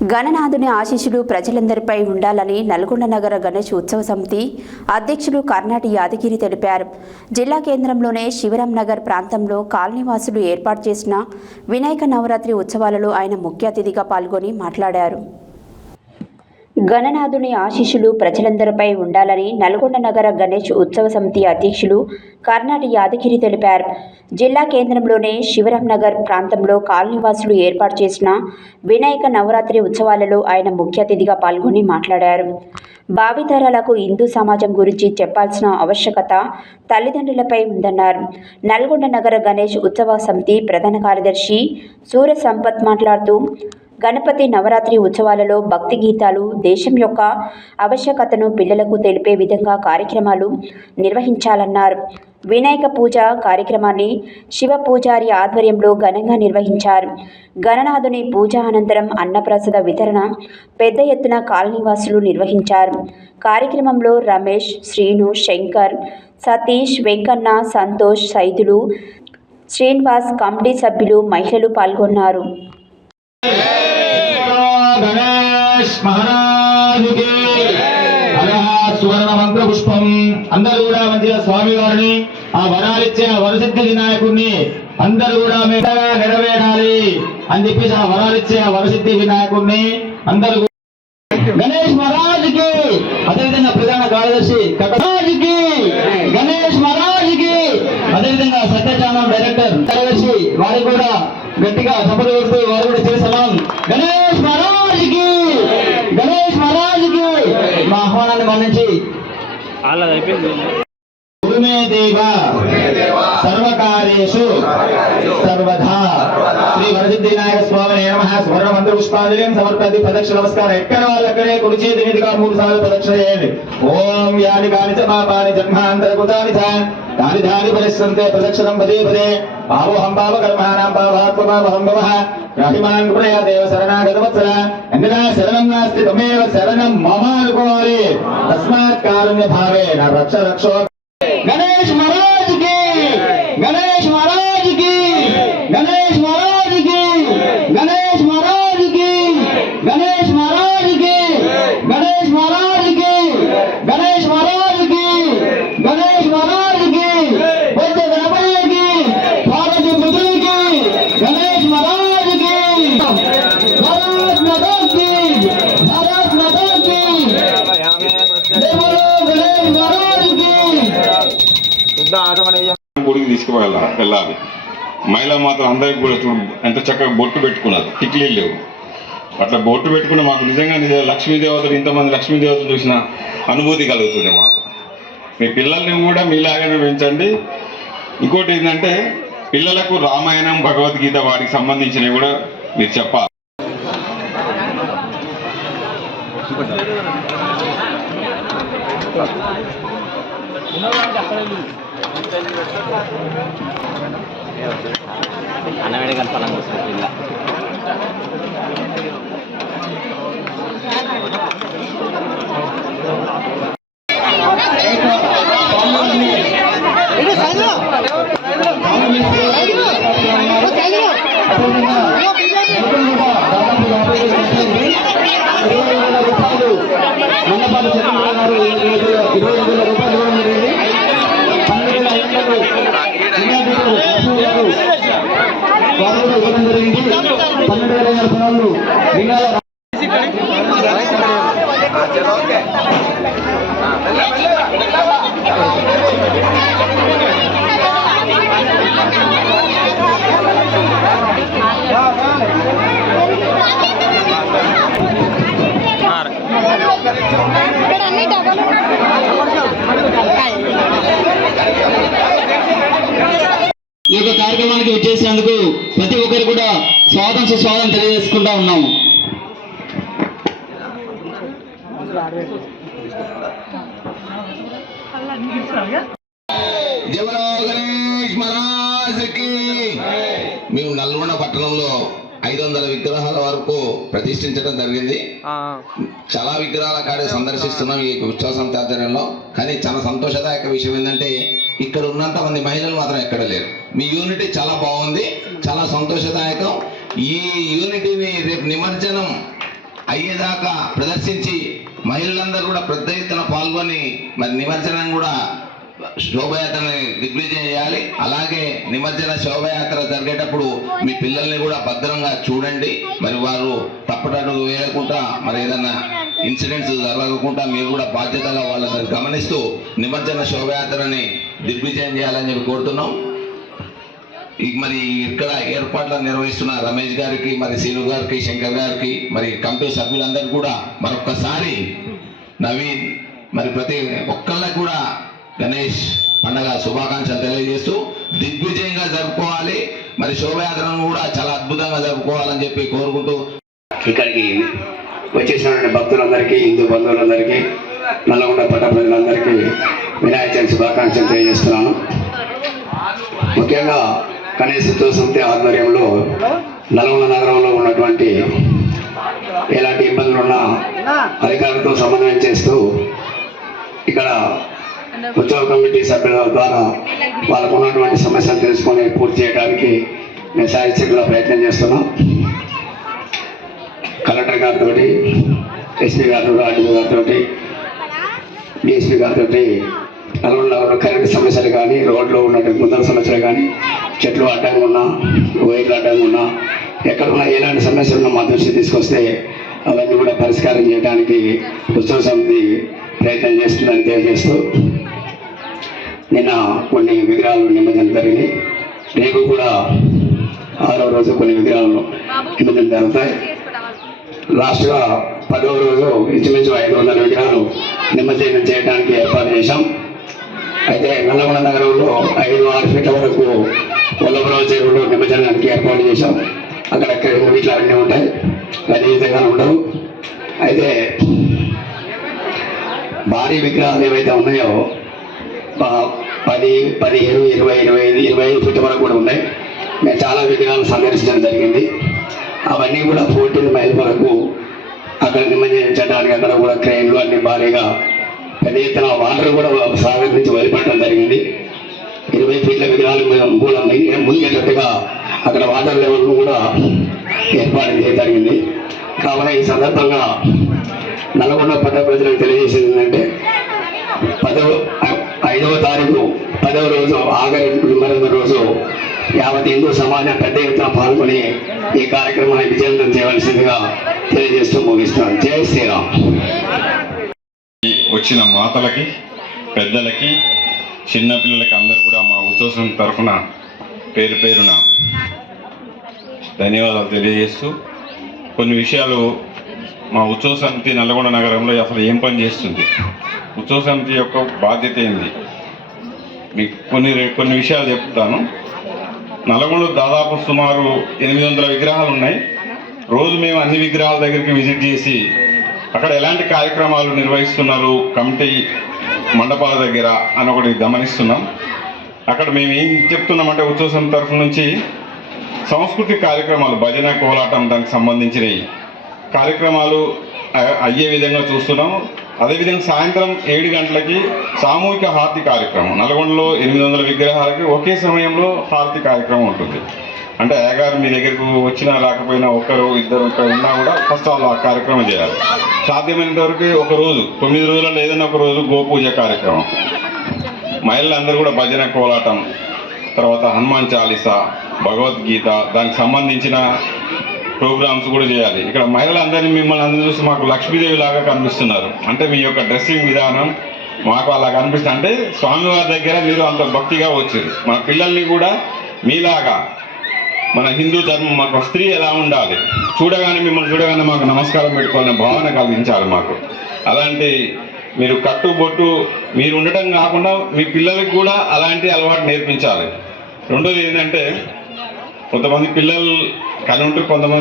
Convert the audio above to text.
గణనాథుని ఆశీస్సులు ప్రజలందరిపై ఉండాలని నల్గొండ నగర గణేష్ ఉత్సవ సమితి అధ్యక్షులు కర్ణాటి యాదగిరి తెలిపారు. జిల్లా కేంద్రంలోనే శివరాం నగర్ ప్రాంతంలో కాలనీవాసులు ఏర్పాటు చేసిన వినాయక నవరాత్రి ఉత్సవాలలో ఆయన ముఖ్య అతిథిగా పాల్గొని మాట్లాడారు. గణనాథుని ఆశీస్సులు ప్రజలందరిపై ఉండాలని నల్గొండ నగర గణేష్ ఉత్సవ సమితి అధ్యక్షులు కర్ణాటి యాదగిరి తెలిపారు. జిల్లా కేంద్రంలోనే శివరాం నగర్ ప్రాంతంలో కాలనీవాసులు ఏర్పాటు చేసిన వినాయక నవరాత్రి ఉత్సవాలలో ఆయన ముఖ్య అతిథిగా పాల్గొని మాట్లాడారు. భావితరాలకు హిందూ సమాజం గురించి చెప్పాల్సిన ఆవశ్యకత తల్లిదండ్రులపై ఉందన్నారు. నల్గొండ నగర గణేష్ ఉత్సవ సమితి ప్రధాన కార్యదర్శి సూర్య సంపత్ మాట్లాడుతూ గణపతి నవరాత్రి ఉత్సవాలలో భక్తి గీతాలు, దేశం యొక్క ఆవశ్యకతను పిల్లలకు తెలిపే విధంగా కార్యక్రమాలు నిర్వహించాలన్నారు. వినాయక పూజ కార్యక్రమాన్ని శివ పూజారి ఆధ్వర్యంలో ఘనంగా నిర్వహించారు. గణనాథుని పూజ అనంతరం అన్నప్రసాద వితరణ పెద్ద ఎత్తున కాలనీవాసులు నిర్వహించారు. కార్యక్రమంలో రమేష్, శ్రీను, శంకర్, సతీష్, వెంకన్న, సంతోష్, సైదులు, శ్రీనివాస్, కమిటీ సభ్యులు, మహిళలు పాల్గొన్నారు. గణేష్ మహారాజుకి సువర్ణ మంత్ర పుష్పం. అందరూ కూడా మంచిగా స్వామి వారిని ఆ వరాలిచ్చే ఆ వరసిద్ధి వినాయకుడిని అందరూ కూడా మెల్లగా నెరవేరాలి అని చెప్పేసి ఆ వరాలిచ్చే ఆ వరసిద్ధి వినాయకుడిని అందరూ గణేష్ మహారాజుకి, అదేవిధంగా ప్రధాన కార్యదర్శి కటరాజుకి, గణేష్ మహారాజుకి, అదేవిధంగా సత్యచానం డైరెక్టర్ కార్యదర్శి వారికి కూడా గట్టిగా చప్పట్లు కొడుతూ వారు కూడా చేస్తున్నాం. గణేష్ మహారాజుకి, గణేష్ మహారాజుకి మా ఆహ్వానాన్ని మన్నించి గురుమే దేవ సర్వకార్యేషు సర్వదా శ్రీ వరసిద్ధి వినాయక స్వామి నమః. స్వర్ణ మంత్ర పుష్పాంజలిం సమర్పయామి. ప్రదక్షిణ నమస్కారం ఎక్కడ వాళ్ళు అక్కడే కుడి చేతి మీదుగా 3 సార్లు ప్రదక్షిణ చేయండి. ఓం యాని కాని చ పాపాని జన్మాంతరకృతాని చ తాని ధాని పరిశ్రంతే ప్రదక్షిణం పదే పదే. పావోహం పావ కర్మాణం పావాత్మపావహం భవః రాహిమాన్ కృపయా దేవ శరణాగత వత్సల. ఎన్నడా శరణం నాస్తి త్వమేవ శరణం మమ అనుకోవాలి. తస్మాత్ కారుణ్య భావేన రక్ష రక్షో. గణేష్ మహారాజ్ కి, గణేష్ మహారాజ్ కి, గణేష్ మహారాజ్ కి, గణేష్ మహారాజ్ కి, గణేష్ మహారాజ్ కి, గణేష్ మహారాజ్ కి, గణేష్ మహారాజ్ కి, గణేష్ మహారాజ్ కి, బొజ్జ గణపతికి, పార్వతి పుత్రుడికి, గణేష్ మహారాజ్ కి, భారత్ మాతా కి, భారత్ మాతా కి, గణేష్ మహారాజ్ కి. గుడికి తీసుకువెళ్ళాలి. మహిళా మాత్రం అందరికి కూడా చూడు ఎంత చక్కగా బొట్టు పెట్టుకున్నారు, టిక్లీలు లేవు. అట్లా బొట్టు పెట్టుకుని మాకు నిజంగా లక్ష్మీదేవతలు, ఇంతమంది లక్ష్మీదేవతలు చూసిన అనుభూతి కలుగుతుంది మాకు. మీ పిల్లల్ని కూడా మీలాగానే పెంచండి. ఇంకోటి ఏంటంటే పిల్లలకు రామాయణం, భగవద్గీత వాటికి సంబంధించినవి కూడా మీరు చెప్పాలి. అన్నమేడ కలపాలని పిల్ల ఈ యొక్క కార్యక్రమానికి వచ్చేసినందుకు ప్రతి ఒక్కరు కూడా స్వాగతం సుస్వాగతం తెలియజేసుకుంటా ఉన్నాము. గణేష్ మహారాజ్కి. మేము నల్గొండ పట్టణంలో 500 విగ్రహాల వరకు ప్రతిష్ఠించడం జరిగింది. చాలా విగ్రహాల కాడే సందర్శిస్తున్నాం ఈ ఉత్సవ సమితి ఆధ్వర్యంలో. కానీ చాలా సంతోషదాయక విషయం ఏంటంటే ఇక్కడ ఉన్నంత మంది మహిళలు మాత్రం ఎక్కడ లేరు. మీ యూనిటీ చాలా బాగుంది, చాలా సంతోషదాయకం. ఈ యూనిటీని రేపు నిమజ్జనం అయ్యేదాకా ప్రదర్శించి మహిళలందరూ కూడా పెద్ద ఎత్తున పాల్గొని మరి నిమజ్జనం కూడా శోభయాత్రని దిగ్విజయం చేయాలి. అలాగే నిమజ్జన శోభయాత్ర జరిగేటప్పుడు మీ పిల్లల్ని కూడా భద్రంగా చూడండి. మరి వారు తప్పటడుగు వేయకుండా మరి ఏదైనా ఇన్సిడెంట్స్ జరగకుండా మీరు కూడా బాధ్యతగా వాళ్ళని గమనిస్తూ నిమజ్జన శోభయాత్రని దిగ్విజయం చేయాలని చెప్పి కోరుతున్నాం. మరి ఇక్కడ ఏర్పాట్లను నిర్వహిస్తున్న రమేష్ గారికి, మరి సీను గారికి, శంకర్ గారికి, మరి కమిటీ సభ్యులందరికీ కూడా మరొక్కసారి నవీన్ మరి ప్రతి ఒక్కళ్ళకి కూడా గణేష్ పండగ శుభాకాంక్షలు తెలియజేస్తూ దిగ్విజయంగా జరుపుకోవాలి. మరి శోభయాత్రను కూడా చాలా అద్భుతంగా జరుపుకోవాలని చెప్పి కోరుకుంటూ ఇక్కడికి వచ్చేసినటువంటి భక్తులందరికీ, హిందూ బంధువులందరికీ, నల్లగొండ పట్ట ప్రజలందరికీ వినాయక చవితి శుభాకాంక్షలు తెలియజేస్తున్నాను. ముఖ్యంగా గణేష్ ఉత్సవ సమితి ఆధ్వర్యంలో నల్గొండ నగరంలో ఉన్నటువంటి ఎలాంటి ఇబ్బందులున్నా అధికారులతో సమన్వయం చేస్తూ ఇక్కడ ఉత్సవ కమిటీ సభ్యుల ద్వారా వాళ్ళకు ఉన్నటువంటి సమస్యలు తెలుసుకొని పూర్తి చేయడానికి మేము సాయశక్తిగా ప్రయత్నం చేస్తున్నాం. కలెక్టర్ గారితో, ఎస్పీ గారితో, ఆర్డీఓ గారితో, డిఎస్పీ గారితో నల్గొండ కరెంటు సమస్యలు కానీ, రోడ్లో ఉన్నటువంటి ముందర సమస్యలు కానీ, చెట్లు అడ్డంగా ఉన్నా, వైర్లు అడ్డంగా ఉన్నా, ఎక్కడున్నా ఎలాంటి సమస్యలు ఉన్నా మా దృష్టి తీసుకొస్తే అవన్నీ కూడా పరిష్కారం చేయడానికి ఉత్సవ సమితి ప్రయత్నం చేస్తుందని తెలియజేస్తూ నిన్న కొన్ని విగ్రహాలు నిమజ్జనం జరిగినాయి. రేపు కూడా 6వ రోజు కొన్ని విగ్రహాలు నిమజ్జనం జరుగుతాయి. లాస్ట్గా 10వ రోజు ఇంచుమించు 500 విగ్రహాలు నిమజ్జనం చేయడానికి ఏర్పాటు చేశాం. అయితే నల్లగొండ నగరంలో 5-6 ఫీట్ల వరకు వల్లభరావు చెరువులో నిమజ్జనానికి ఏర్పాటు చేశాం. అక్కడ వీటిలో అన్నీ ఉంటాయి, అదేవిధంగా ఉండవు. అయితే భారీ విగ్రహాలు ఏవైతే ఉన్నాయో 10, 15, 20, 25 ఫీట్ల వరకు కూడా ఉన్నాయి. మేము చాలా విగ్రహాలు సందర్శించడం జరిగింది. అవన్నీ కూడా 14 మైల్ వరకు అక్కడ నిమజ్జించడానికి అక్కడ కూడా క్రెయిన్లు అన్ని భారీగా పెద్ద ఎత్తున వాటర్ కూడా సాగర్ నుంచి వదిలిపెట్టడం జరిగింది. 20 ఫీట్ల విగ్రహాలు మునిగేటట్టుగా అక్కడ వాటర్ లెవెల్ కూడా ఏర్పాటు చేయడం జరిగింది. కావున ఈ సందర్భంగా నల్గొండ పట్ట ప్రజలకు తెలియజేసేది ఏంటంటే 5వ తారీఖు 10వ రోజు ఆగస్టు రోజు యావత్ హిందూ సమాజం పెద్ద ఎత్తున పాల్గొని ఈ కార్యక్రమాన్ని విజయవంతం చేయవలసిందిగా తెలియజేస్తూ ముగిస్తున్నాను. జై శ్రీరామ్. వచ్చిన మాతలకి, పెద్దలకి, చిన్నపిల్లలకి అందరూ కూడా మా ఉత్సవం తరఫున పేరు పేరున ధన్యవాదాలు తెలియజేస్తూ కొన్ని విషయాలు మా ఉత్సవ సమితి నల్గొండ నగరంలో అసలు ఏం పని చేస్తుంది, ఉత్సవ సమితి యొక్క బాధ్యత ఏంది, మీకు కొన్ని విషయాలు చెప్తాను. నల్గొండ దాదాపు సుమారు 800 విగ్రహాలు ఉన్నాయి. రోజు మేము అన్ని విగ్రహాల దగ్గరికి విజిట్ చేసి అక్కడ ఎలాంటి కార్యక్రమాలు నిర్వహిస్తున్నారు కమిటీ మండపాల దగ్గర అని ఒకటి గమనిస్తున్నాం. అక్కడ మేము ఏం చెప్తున్నామంటే ఉత్సవ సమితి తరఫు నుంచి సాంస్కృతిక కార్యక్రమాలు, భజన, కోలాటం, దానికి సంబంధించిన కార్యక్రమాలు అయ్యే విధంగా చూస్తున్నాం. అదేవిధంగా సాయంత్రం 7 గంటలకి సామూహిక హారతి కార్యక్రమం, నల్గొండలో 800 విగ్రహాలకి ఒకే సమయంలో హారతి కార్యక్రమం ఉంటుంది. అంటే అయ్యగారు మీ దగ్గరకు వచ్చినా రాకపోయినా ఒకరు ఇద్దరు ఉన్నా కూడా ఫస్ట్ వాళ్ళు ఆ కార్యక్రమం చేయాలి. సాధ్యమైనంత వరకు ఒక రోజు 9 రోజులలో ఏదైనా ఒక రోజు గోపూజ కార్యక్రమం, మహిళలందరూ కూడా భజన, కోలాటం, తర్వాత హనుమాన్ చాలీసా, భగవద్గీత, దానికి సంబంధించిన ప్రోగ్రామ్స్ కూడా చేయాలి. ఇక్కడ మహిళలందరినీ మిమ్మల్ని అందరూ చూసి మాకు లక్ష్మీదేవి లాగా కనిపిస్తున్నారు. అంటే మీ యొక్క డ్రెస్సింగ్ విధానం మాకు అలా కనిపిస్తుంది. అంటే స్వామివారి దగ్గర మీరు అంత భక్తిగా వచ్చారు. మన పిల్లల్ని కూడా మీలాగా మన హిందూ ధర్మం, మాకు స్త్రీ ఎలా ఉండాలి, మిమ్మల్ని చూడగానే మాకు నమస్కారం పెట్టుకోవాలనే భావన కలిగించాలి మాకు. అలాంటి మీరు కట్టుబొట్టు మీరు ఉండటం కాకుండా మీ పిల్లలకు కూడా అలాంటి అలవాటు నేర్పించాలి. రెండోది ఏంటంటే కొంతమంది పిల్లలు కనుంటూ కొంతమంది